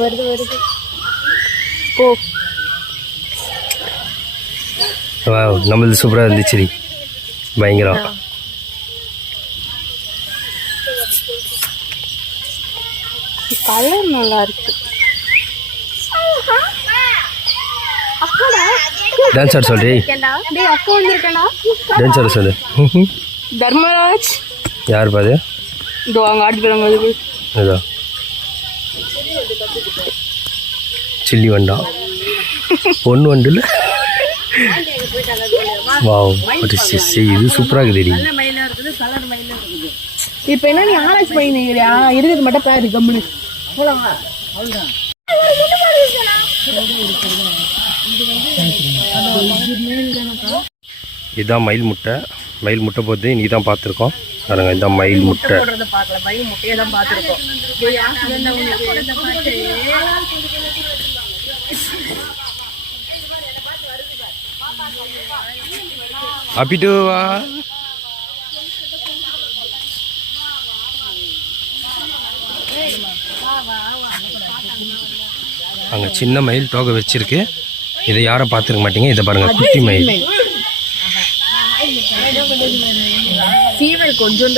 வருது வருது. போ. நம்மளது சூப்பராக இருந்துச்சு. பயங்கரம். கலர் நல்லா இருக்கு. டான்ஸ் ஆட சொல்லி. அக்கா வந்திருக்கா. டான்ஸ் ஆட சொல்லு. தர்மராஜ் யார் பாது? இதோ அங்கே ஆடி போகிறாங்க. இதோ சில்லி வண்டா பொண்ணு வண்டில். வாவ், இது சூப்பராக இருக்குது. இப்போ என்ன நீ ஆராய்ச்சி பண்ணிக்கிறியா? இருக்குது மட்டும் பாரு கம்முன்னு போலாம். இதுதான் மயில் முட்டை. மயில் முட்டை போது நீ தான் பார்த்துருக்கோம் பாருங்க. இதுதான் மயில் முட்டை. அப்பிட்டு வா. அங்கே சின்ன மயில் தோகை வச்சிருக்கு. இதை யாரும் பார்த்துருக்க மாட்டீங்க. இதை பாருங்க, குட்டி மயில். கொஞ்சம்